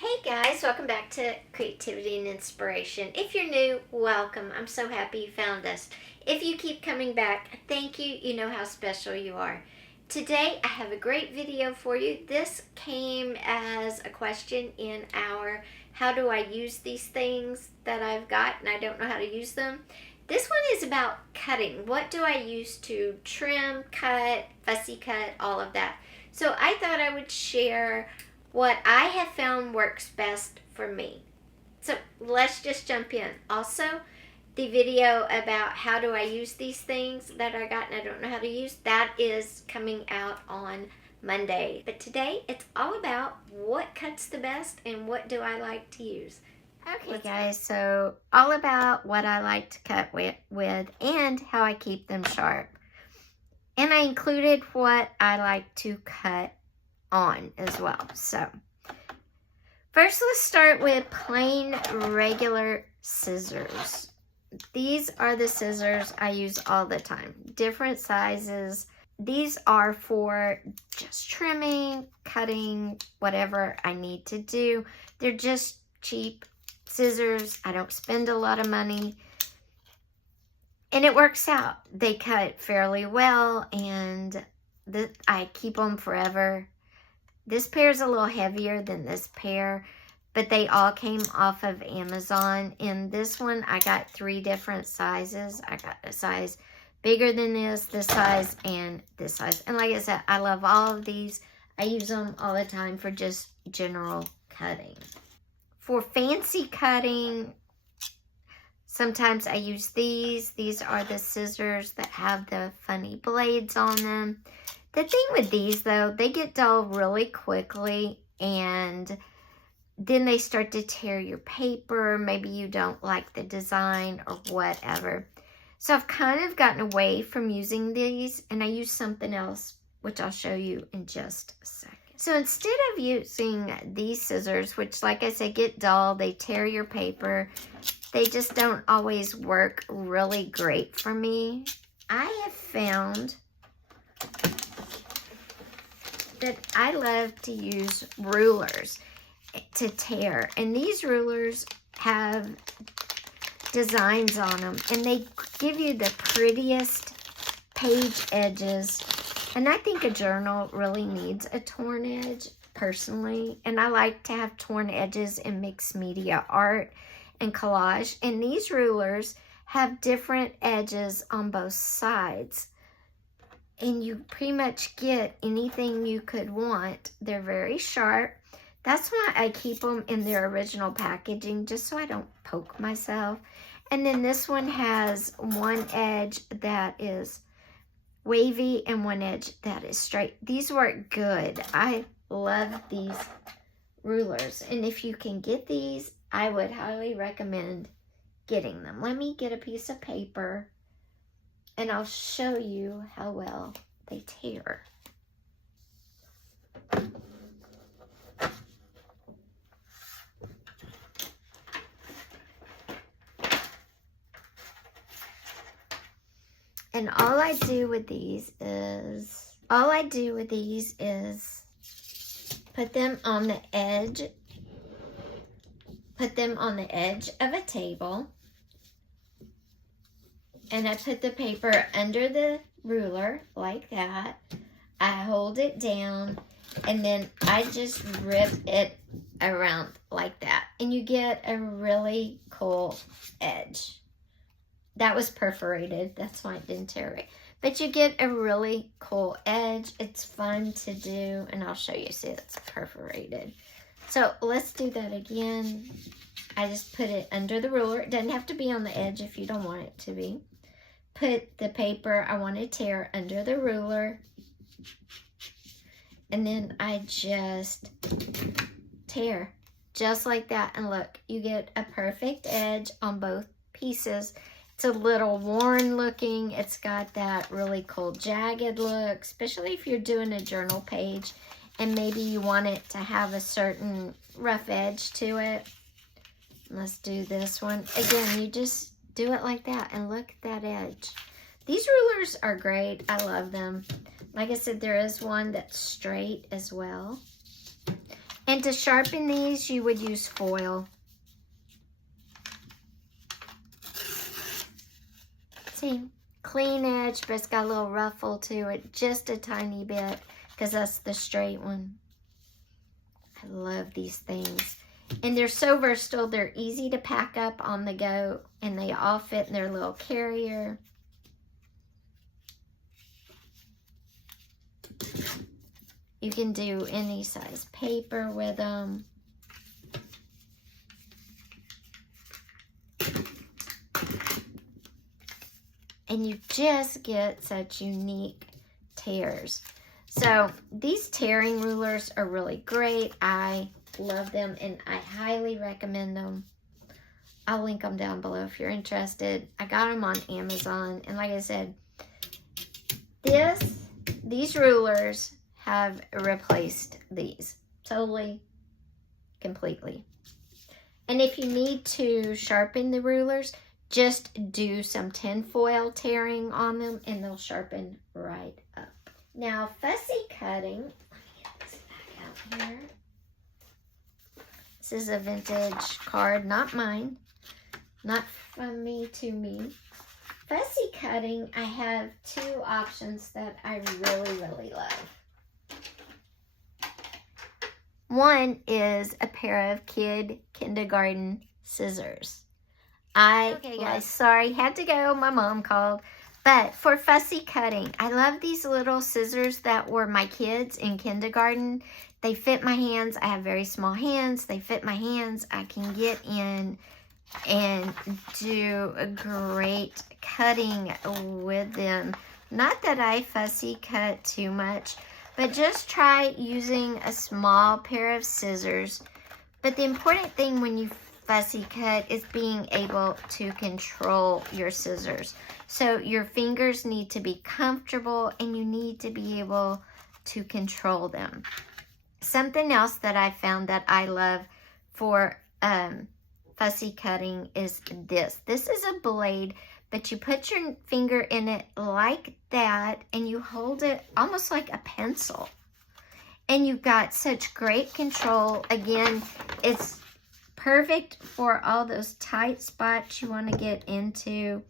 Hey guys, welcome back to Creativity and Inspiration. If you're new, welcome. I'm so happy you found us. If you keep coming back, thank you. You know how special you are. Today I have a great video for you. This came as a question in our how do I use these things that I've got and I don't know how to use them. This one is about cutting. What do I use to trim, cut, fussy cut, all of that. So I thought I would share what I have found works best for me. So let's just jump in. Also, the video about how do I use these things that I got and I don't know how to use, that is coming out on Monday. But today, it's all about what cuts the best and what do I like to use. Okay, guys, so all about what I like to cut with and how I keep them sharp. And I included what I like to cut on as well. So first, let's start with plain regular scissors. These are the scissors I use all the time, different sizes. These are for just trimming, cutting, whatever I need to do. They're just cheap scissors. I don't spend a lot of money. And it works out. They cut fairly well, and I keep them forever. This pair is a little heavier than this pair, but they all came off of Amazon. In this one, I got 3 different sizes. I got a size bigger than this size, and this size. And like I said, I love all of these. I use them all the time for just general cutting. For fancy cutting, sometimes I use these. These are the scissors that have the funny blades on them. The thing with these, though, they get dull really quickly, and then they start to tear your paper. Maybe you don't like the design or whatever. So I've kind of gotten away from using these, and I use something else, which I'll show you in just a second. So instead of using these scissors, which, like I said, get dull, they tear your paper, they just don't always work really great for me, I have found that I love to use rulers to tear. And these rulers have designs on them, and they give you the prettiest page edges. And I think a journal really needs a torn edge, personally. And I like to have torn edges in mixed media art and collage. And these rulers have different edges on both sides, and you pretty much get anything you could want. They're very sharp. That's why I keep them in their original packaging, just so I don't poke myself. And then this one has one edge that is wavy and one edge that is straight. These work good. I love these rulers. And if you can get these, I would highly recommend getting them. Let me get a piece of paper, and I'll show you how well they tear. And all I do with these is put them on the edge of a table. And I put the paper under the ruler like that. I hold it down, and then I just rip it around like that. And you get a really cool edge. That was perforated. That's why it didn't tear right. But you get a really cool edge. It's fun to do, and I'll show you. See, it's perforated. So let's do that again. I just put it under the ruler. It doesn't have to be on the edge if you don't want it to be. Put the paper I want to tear under the ruler, and then I just tear just like that. And look, you get a perfect edge on both pieces. It's a little worn looking. It's got that really cool jagged look, especially if you're doing a journal page and maybe you want it to have a certain rough edge to it. Let's do this one. Again, you just do it like that, and look at that edge. These rulers are great. I love them. Like I said, there is one that's straight as well. And to sharpen these, you would use foil. See, clean edge, but it's got a little ruffle to it, just a tiny bit, because that's the straight one. I love these things. And they're so versatile. They're easy to pack up on the go, and they all fit in their little carrier. You can do any size paper with them. And you just get such unique tears. So these tearing rulers are really great. I love them and I highly recommend them. I'll link them down below if you're interested. I got them on Amazon, and like I said, these rulers have replaced these totally, completely. And if you need to sharpen the rulers, just do some tin foil tearing on them and they'll sharpen right up. Now, fussy cutting, let me get this back out here. This is a vintage card, not mine, not from me to me. Fussy cutting, I have two options that I really, really love. One is a pair of kindergarten scissors. Okay guys, sorry, had to go, my mom called. But for fussy cutting, I love these little scissors that were my kids in kindergarten. They fit my hands. I have very small hands. They fit my hands. I can get in and do a great cutting with them. Not that I fussy cut too much, but just try using a small pair of scissors. But the important thing when you fussy cut is being able to control your scissors. So your fingers need to be comfortable and you need to be able to control them. Something else that I found that I love for fussy cutting is this. This is a blade, but you put your finger in it like that and you hold it almost like a pencil. And you've got such great control. Again, it's perfect for all those tight spots you want to get into.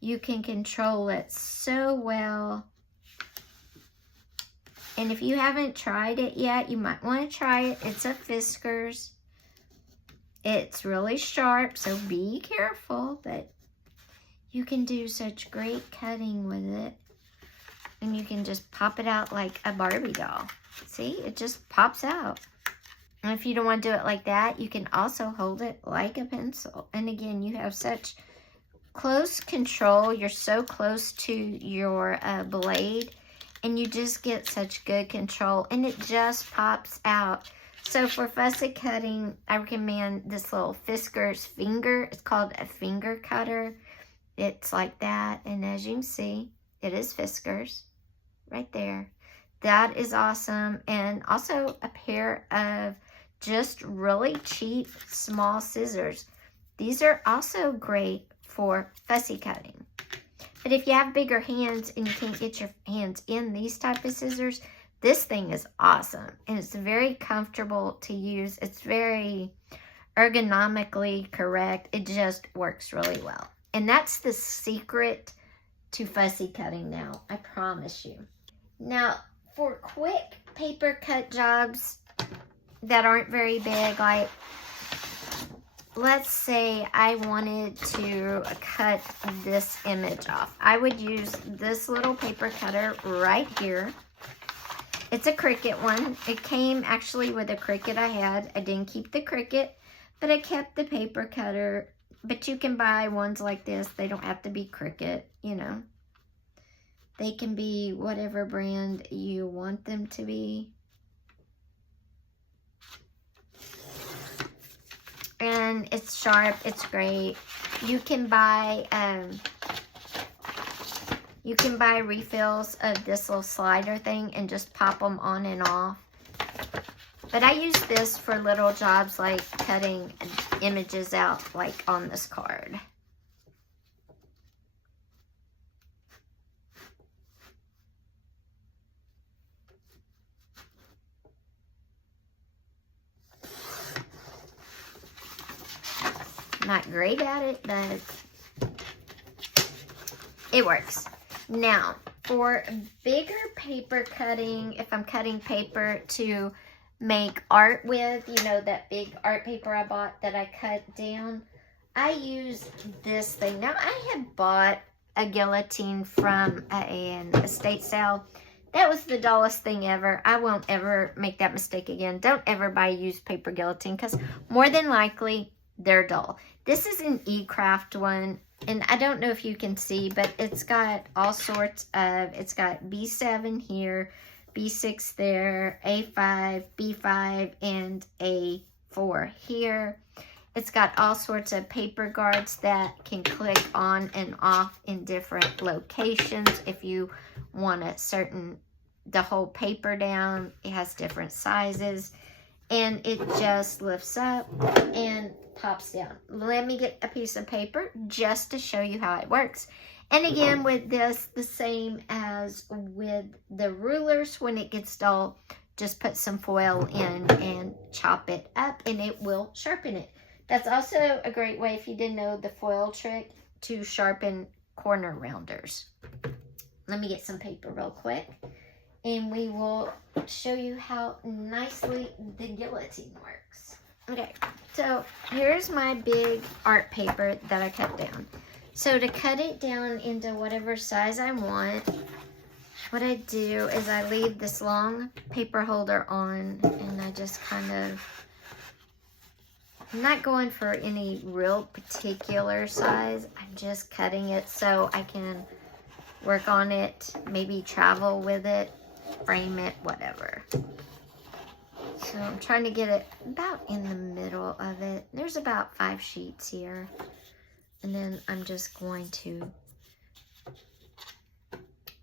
You can control it so well. And if you haven't tried it yet, you might want to try it. It's a Fiskars. It's really sharp, so be careful, but you can do such great cutting with it. And you can just pop it out like a Barbie doll. See, it just pops out. And if you don't want to do it like that, you can also hold it like a pencil. And again, you have such close control. You're so close to your blade. And you just get such good control. And it just pops out. So for fussy cutting, I recommend this little Fiskars finger. It's called a finger cutter. It's like that. And as you can see, it is Fiskars right there. That is awesome. And also a pair of just really cheap small scissors. These are also great for fussy cutting. But if you have bigger hands and you can't get your hands in these type of scissors, this thing is awesome. And it's very comfortable to use. It's very ergonomically correct. It just works really well. And that's the secret to fussy cutting now, I promise you. Now, for quick paper cut jobs that aren't very big, like let's say I wanted to cut this image off. I would use this little paper cutter right here. It's a Cricut one. It came actually with a Cricut I had. I didn't keep the Cricut, but I kept the paper cutter. But you can buy ones like this. They don't have to be Cricut, you know. They can be whatever brand you want them to be. And it's sharp, it's great. You can buy refills of this little slider thing and just pop them on and off. But I use this for little jobs like cutting images out like on this card. not great at it, but it works. Now, for bigger paper cutting, if I'm cutting paper to make art with, you know, that big art paper I bought that I cut down, I use this thing. Now, I had bought a guillotine from an estate sale. That was the dullest thing ever. I won't ever make that mistake again. Don't ever buy used paper guillotine because more than likely they're dull. This is an E-Craft one, and I don't know if you can see, but it's got all sorts of, it's got B7 here, B6 there, A5, B5, and A4 here. It's got all sorts of paper guards that can click on and off in different locations. If you want the whole paper down, it has different sizes. And it just lifts up and pops down. Let me get a piece of paper just to show you how it works. And again, with this, the same as with the rulers, when it gets dull, just put some foil in and chop it up and it will sharpen it. That's also a great way, if you didn't know the foil trick, to sharpen corner rounders. Let me get some paper real quick, and we will show you how nicely the guillotine works. Okay, so here's my big art paper that I cut down. So to cut it down into whatever size I want, what I do is I leave this long paper holder on, and I just kind of, I'm not going for any real particular size. I'm just cutting it so I can work on it, maybe travel with it, frame it, whatever. So I'm trying to get it about in the middle of it. There's about 5 sheets here. And then I'm just going to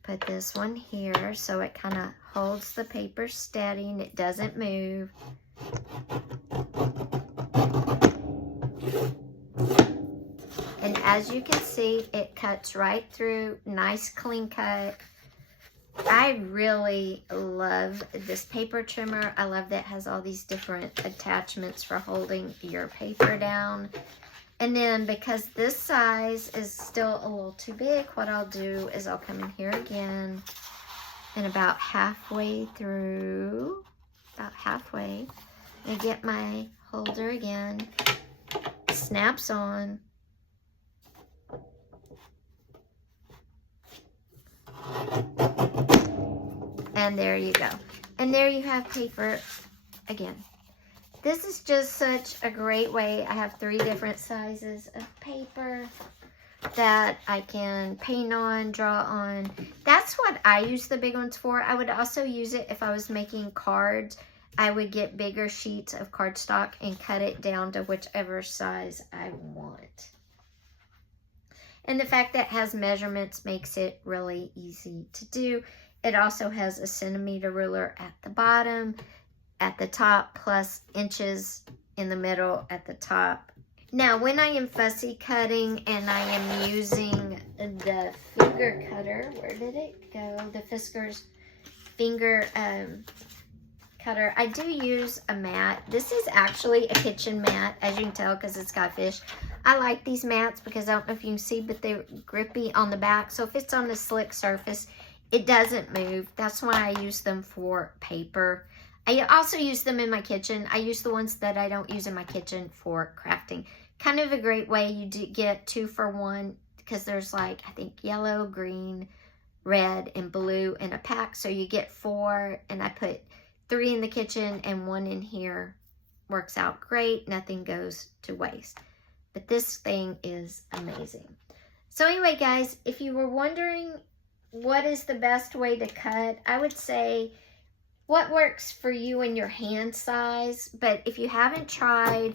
put this one here so it kind of holds the paper steady and it doesn't move. And as you can see, it cuts right through, nice clean cut. I really love this paper trimmer. I love that it has all these different attachments for holding your paper down. And then because this size is still a little too big, what I'll do is I'll come in here again and about halfway through, and get my holder again, snaps on. And there you go. And there you have paper again. This is just such a great way. I have 3 different sizes of paper that I can paint on, draw on. That's what I use the big ones for. I would also use it if I was making cards. I would get bigger sheets of cardstock and cut it down to whichever size I want. And the fact that it has measurements makes it really easy to do. It also has a centimeter ruler at the bottom, at the top, plus inches in the middle at the top. Now, when I am fussy cutting and I am using the finger cutter, where did it go? The Fiskars finger cutter. I do use a mat. This is actually a kitchen mat, as you can tell, because it's got fish. I like these mats because I don't know if you can see, but they're grippy on the back. So if it's on a slick surface, it doesn't move. That's why I use them for paper. I also use them in my kitchen. I use the ones that I don't use in my kitchen for crafting. Kind of a great way. You do get 2 for 1 because there's like, I think, yellow, green, red, and blue in a pack. So you get 4, and I put 3 in the kitchen and 1 in here. Works out great. Nothing goes to waste. But this thing is amazing. So anyway, guys, if you were wondering what is the best way to cut, I would say what works for you and your hand size. But if you haven't tried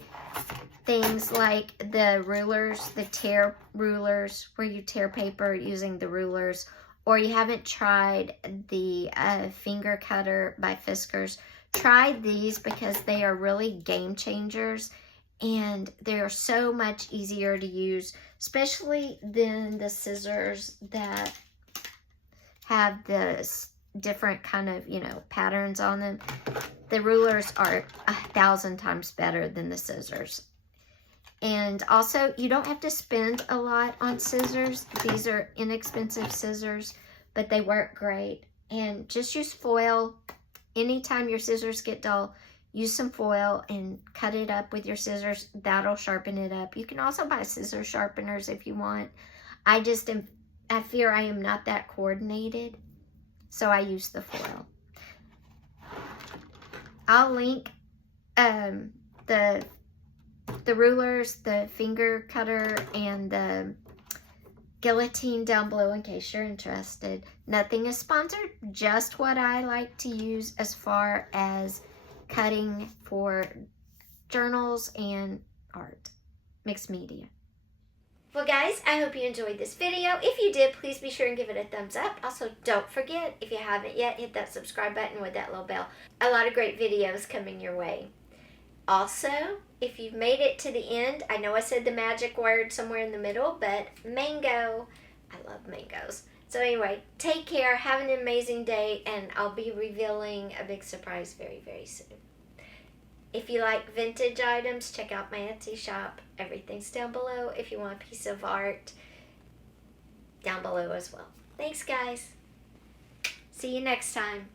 things like the rulers, the tear rulers, where you tear paper using the rulers, or you haven't tried the finger cutter by Fiskars, try these because they are really game changers. And they're so much easier to use, especially than the scissors that have the different kind of, you know, patterns on them. The rulers are 1,000 times better than the scissors. And also, you don't have to spend a lot on scissors. These are inexpensive scissors, but they work great. And just use foil. Anytime your scissors get dull, use some foil and cut it up with your scissors. That'll sharpen it up. You can also buy scissor sharpeners if you want. I fear I am not that coordinated, so I use the foil. I'll link the rulers, the finger cutter, and the guillotine down below in case you're interested. Nothing is sponsored, just what I like to use as far as cutting for journals and art, mixed media. Well guys, I hope you enjoyed this video. If you did, please be sure and give it a thumbs up. Also, don't forget, if you haven't yet, hit that subscribe button with that little bell. A lot of great videos coming your way. Also, if you've made it to the end, I know I said the magic word somewhere in the middle, but mango. I love mangoes. So anyway, take care, have an amazing day, and I'll be revealing a big surprise very, very soon. If you like vintage items, check out my Etsy shop. Everything's down below if you want a piece of art, down below as well. Thanks, guys. See you next time.